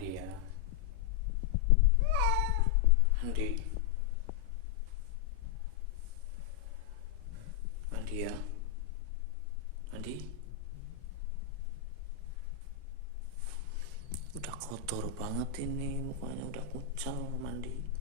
mandi ya. Mandi. Mandi ya. Mandi. Udah kotor banget ini, mukanya udah kucel mandi.